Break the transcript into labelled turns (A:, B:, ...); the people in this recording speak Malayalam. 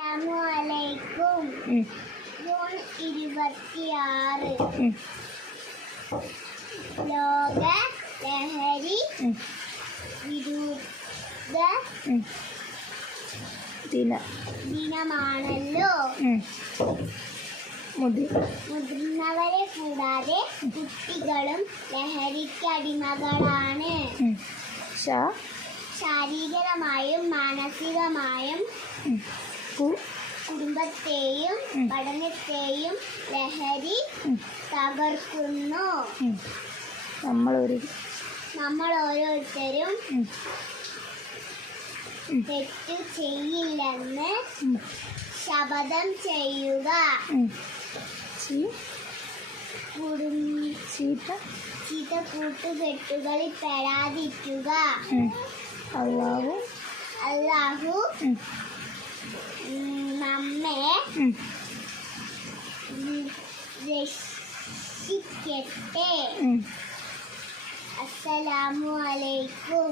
A: അസ്സലാമലൈക്കും
B: ഉം,
A: ജൂൺ ഇരുപത്തിയാറ്. ലോക ലഹരി വിരുദ്ധ ദിനമാണല്ലോ. മുതിർന്നവരെ കൂടാതെ കുട്ടികളും ലഹരിക്കടിമകളാണ്. ശാരീരികമായും മാനസികമായും കുടുംബത്തെയും. പഠനത്തെയും ലഹരി തകർക്കുന്നു.
B: നമ്മൾ ഒരു
A: നമ്മൾ ഓരോരുത്തരും തെറ്റ് ചെയ്യില്ലെന്ന് ശപഥം ചെയ്യുക.
B: ചീത്ത.
A: ചീത്ത കൂട്ടുകെട്ടുകളിൽ പെടാതിരിക്കുക.
B: അള്ളാഹു
A: അള്ളാഹു നമ്മെ രക്ഷിക്കട്ടെ അസ്സലാമു അലൈക്കും.